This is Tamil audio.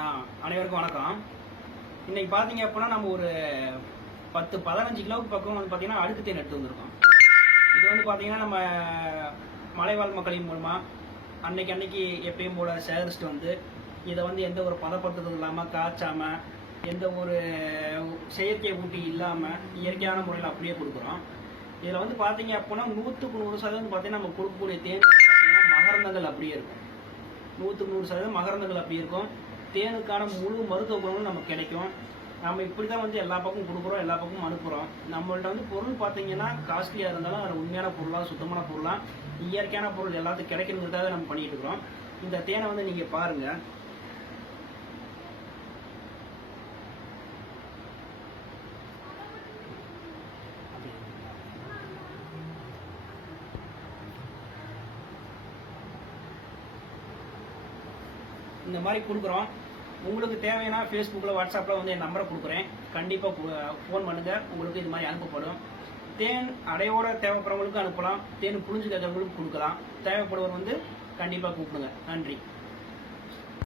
அனைவருக்கும் வணக்கம். இன்னைக்கு பார்த்தீங்க அப்படின்னா நம்ம ஒரு 10-15 கிலோவுக்கு பக்கம் வந்து பார்த்தீங்கன்னா அடுக்கு தேன் எடுத்து வந்திருக்கோம். இது வந்து பார்த்தீங்கன்னா நம்ம மலைவாழ் மக்களின் மூலமாக அன்னைக்கு எப்பயும் போல சேகரிச்சுட்டு வந்து இதை வந்து எந்த ஒரு பதப்படுத்துறது இல்லாமல் காய்ச்சாமல் எந்த ஒரு செயற்கை ஊட்டி இல்லாமல் இயற்கையான முறையில் அப்படியே கொடுக்குறோம். இதில் வந்து பார்த்தீங்க அப்படின்னா 100% பார்த்தீங்கன்னா நம்ம கொடுக்கக்கூடிய தேன் பார்த்தீங்கன்னா மகரந்தங்கள் அப்படியே இருக்கும். 100% மகரந்தங்கள் அப்படி இருக்கும். தேனுக்கான முழு மருத்துவ குணங்களும் நமக்கு கிடைக்கும். நம்ம இப்படி தான் வந்து எல்லா பக்கமும் கொடுக்குறோம், எல்லா பக்கமும் அனுப்புகிறோம். நம்மள்ட்ட வந்து பொருள் பார்த்தீங்கன்னா காஸ்ட்லியாக இருந்தாலும் அது உண்மையான பொருளாக சுத்தமான பொருளாக இயற்கையான பொருள் எல்லாத்துக்கும் கிடைக்கணுங்கிறதாக நம்ம பண்ணிட்டு இருக்கிறோம். இந்த தேனை வந்து நீங்கள் பாருங்கள். இந்த மாதிரி கொடுக்குறோம். உங்களுக்கு தேவையான ஃபேஸ்புக்கில் வாட்ஸ்அப்பில் வந்து என் நம்பரை கொடுக்குறேன். கண்டிப்பாக ஃபோன் பண்ணுங்கள், உங்களுக்கு இது மாதிரி அனுப்பப்படும். தேன் அடையோட தேவைப்படுறவங்களுக்கு அனுப்பலாம், தேன் புழிஞ்சு கேட்கறவங்களுக்கு கொடுக்கலாம். தேவைப்படுவர் வந்து கண்டிப்பாக கூப்பிடுங்க. நன்றி.